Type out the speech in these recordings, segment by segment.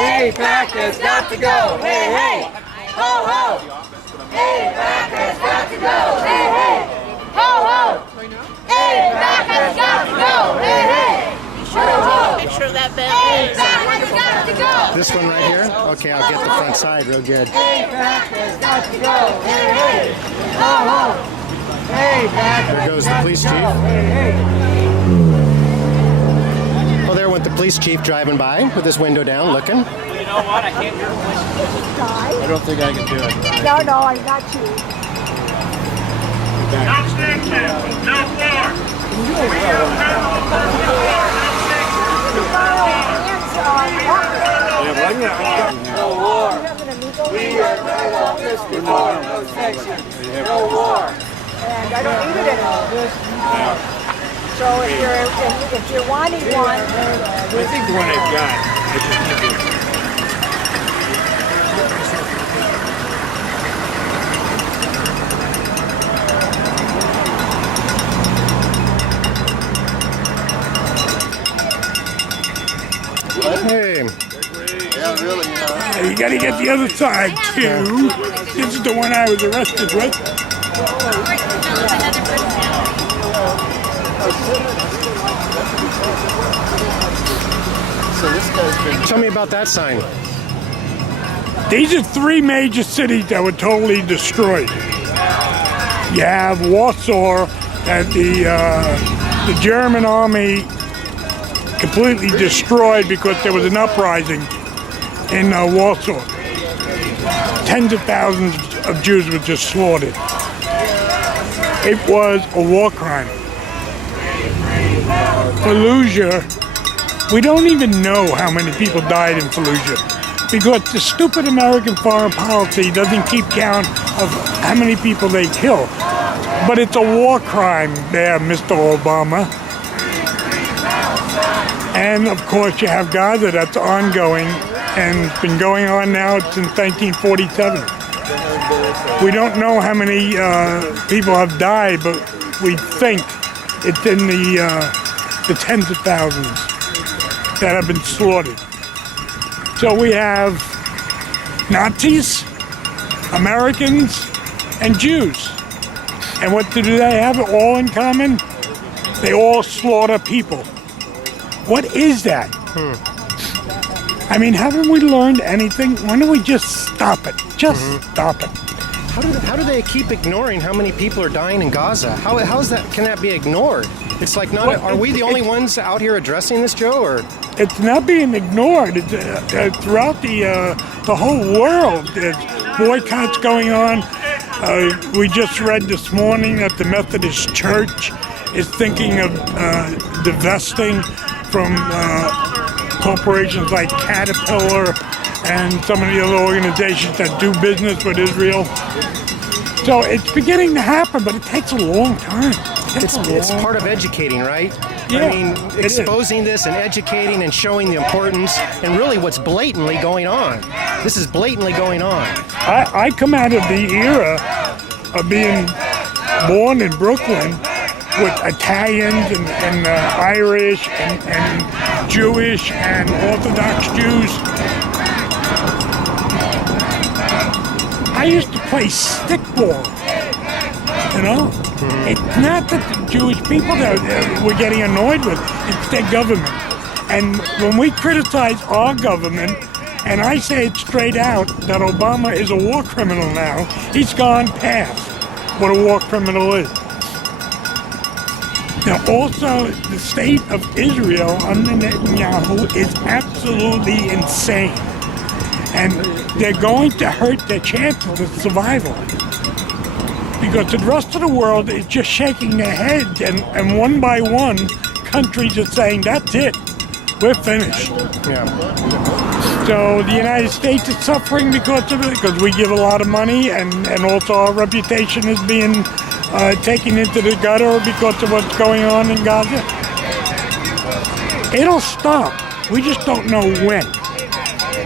AIPAC has got to go! Hey, hey! Ho, ho! AIPAC has got to go! Hey, hey! Ho, ho! AIPAC has got to go! Hey, hey! Ho, ho! Picture of that bed. AIPAC has got to go! This one right here? Okay, I'll get the front side real good. AIPAC has got to go! Hey, hey! Ho, ho! AIPAC There goes the police chief. Hey, hey! Well, there went the police chief driving by with his window down, looking. You know what? I can't hear a voice. I don't think I can do it. No, I got you. No sanctions, no war. No war. We are right on this before. No sanctions. No war. And I don't need it anymore. So if you're wanting one, I think the one I've got, I just need to. Hey, Yeah, really, You gotta get the other side too. This is the one I was arrested with. So this guy's been... tell me about that sign. These are three major cities that were totally destroyed. You have Warsaw that the German army completely destroyed because there was an uprising in Warsaw. Tens of thousands of Jews were just slaughtered. It was a war crime. Fallujah, we don't even know how many people died in Fallujah because the stupid American foreign policy doesn't keep count of how many people they kill. But it's a war crime there, Mr. Obama. And of course you have Gaza that's ongoing and been going on now since 1947. We don't know how many people have died, but we think it's in the tens of thousands that have been slaughtered. So we have Nazis, Americans, and Jews. And what do they have all in common? They all slaughter people. What is that? I mean, haven't we learned anything? Why don't we just stop it? Just stop it. How do they keep ignoring how many people are dying in Gaza? How is that? Can that be ignored? It's like not. Well, are we the only ones out here addressing this, Joe? Or It's not being ignored. It's, throughout the whole world, there's boycotts going on. We just read this morning that the Methodist Church is thinking of divesting from corporations like Caterpillar and some of the other organizations that do business with Israel. So it's beginning to happen, but it takes a long time. it's part of educating, right? Yeah, I mean, it is. exposing this and educating and showing the importance and really what's blatantly going on. This is blatantly going on. I come out of the era of being born in Brooklyn with Italians and Irish and Jewish and Orthodox Jews. I used to play stickball, you know? It's not that the Jewish people that we're getting annoyed with, it's their government. And when we criticize our government, and I say it straight out that Obama is a war criminal now, he's gone past what a war criminal is. Now, also, the state of Israel under Netanyahu is absolutely insane. And they're going to hurt their chances of survival. Because the rest of the world is just shaking their heads, and one by one, countries are saying, that's it, we're finished. Yeah. So the United States is suffering because of it, because we give a lot of money, and also our reputation is being taken into the gutter because of what's going on in Gaza. It'll stop. We just don't know when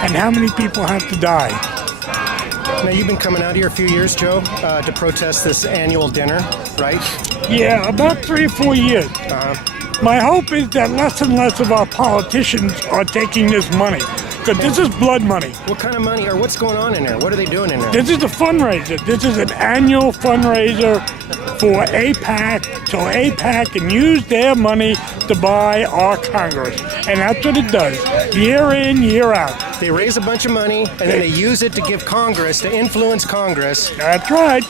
and how many people have to die. Now, you've been coming out here a few years, Joe, to protest this annual dinner, right? Yeah, about 3 or 4 years. My hope is that less and less of our politicians are taking this money, because this is blood money. What kind of money, or what's going on in there? What are they doing in there? This is a fundraiser. This is an annual fundraiser for AIPAC, so AIPAC can use their money to buy our Congress. And that's what it does, year in, year out. They raise a bunch of money, and then they use it to give Congress, to influence Congress, That's right.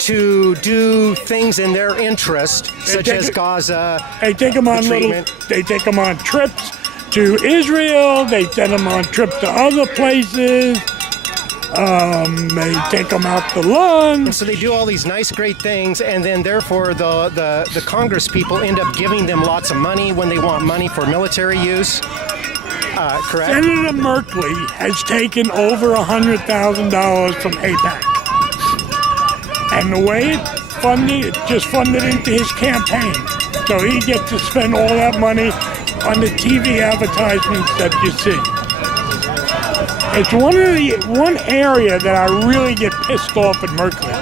to do things in their interest, such as Gaza. They take them on treatment. they take them on trips to Israel. They send them on trips to other places. They take them out to lunch. And so they do all these nice, great things, and then therefore the Congress people end up giving them lots of money when they want money for military use. Correct? Senator Merkley has taken over $100,000 from AIPAC. And the way it's funded, it's just funded into his campaign. So he gets to spend all that money on the TV advertisements that you see. It's one area that I really get pissed off at Merkley.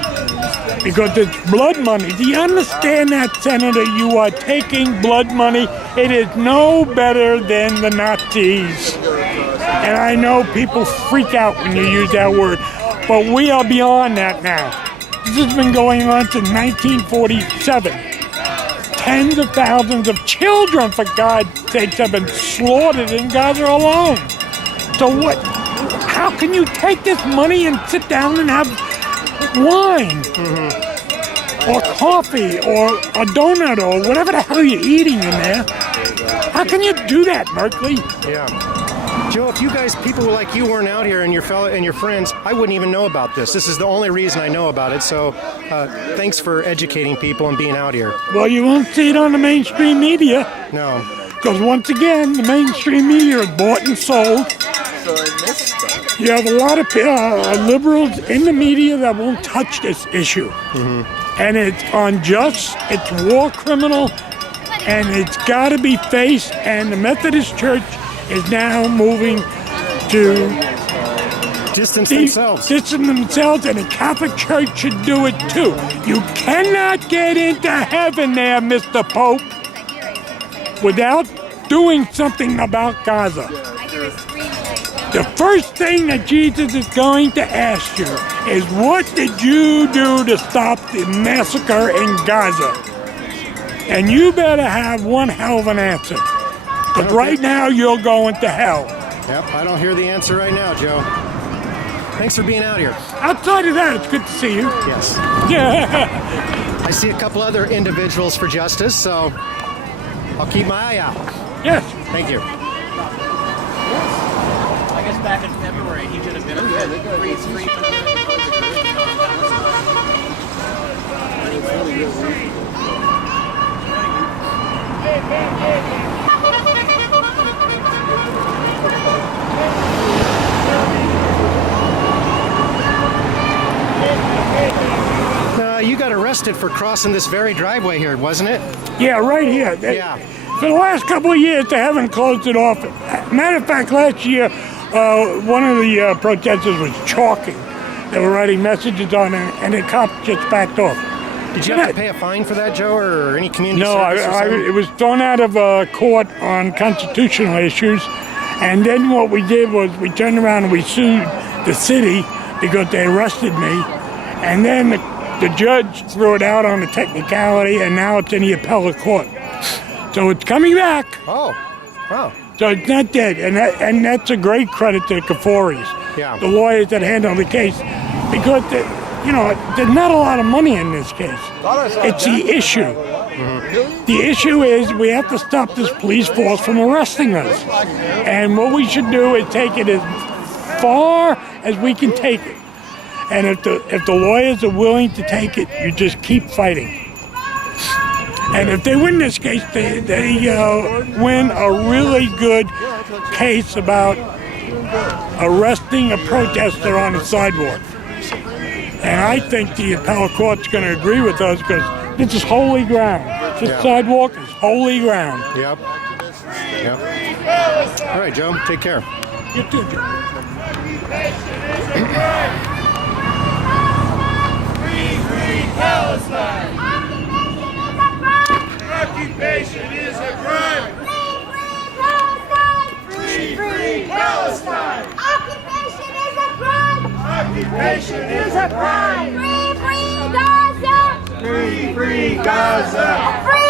Because it's blood money. Do you understand that, Senator? You are taking blood money. It is no better than the Nazis. And I know people freak out when you use that word, but we are beyond that now. This has been going on since 1947. Tens of thousands of children, for God's sakes, have been slaughtered in Gaza alone. So what? How can you take this money and sit down and have wine, or coffee, or a donut, or whatever the hell you're eating in there? How can you do that, Merkley? Yeah. Joe, if you guys, people like you weren't out here and your friends, I wouldn't even know about this. This is the only reason I know about it. So thanks for educating people and being out here. Well, you won't see it on the mainstream media. No. Because once again, the mainstream media is bought and sold. You have a lot of liberals in the media that won't touch this issue. And it's unjust, it's war criminal, and it's got to be faced. And the Methodist Church is now moving to Distance themselves. Distance themselves, and the Catholic Church should do it too. You cannot get into heaven there, Mr. Pope, without doing something about Gaza. The first thing that Jesus is going to ask you is, what did you do to stop the massacre in Gaza? And you better have one hell of an answer. Because right now you're going to hell. Yep, I don't hear the answer right now, Joe. Thanks for being out here. Outside of that, it's good to see you. Yes. Yeah. I see a couple other individuals for justice, so I'll keep my eye out. Yes. Thank you. I guess back in February he could have been free. You got arrested for crossing this very driveway here, wasn't it? Yeah, right here. Yeah. For the last couple of years, they haven't closed it off. Matter of fact, last year, one of the protesters was chalking. They were writing messages on it, and the cop just backed off. Did you have to pay a fine for that, Joe, or any community No, service? it was thrown out of court on constitutional issues. And then what we did was we turned around and we sued the city because they arrested me. And then the judge threw it out on a technicality, and now it's in the appellate court. So it's coming back. Oh, wow. So it's not dead, and that's a great credit to the Kaforis, Yeah. the lawyers that handle the case, because there's not a lot of money in this case. It's the issue. The issue is we have to stop this police force from arresting us, and what we should do is take it as far as we can take it. And if the lawyers are willing to take it, you just keep fighting. And if they win this case, they win a really good case about arresting a protester on the sidewalk. And I think the appellate court's going to agree with us because this is holy ground. This sidewalk is holy ground. Yep. All right, Joe. Take care. You too, Joe. Free Palestine! Occupation is a crime. Free, free Palestine! Occupation is a crime! Occupation is a crime. Free, free Gaza! Free, free Gaza. Free,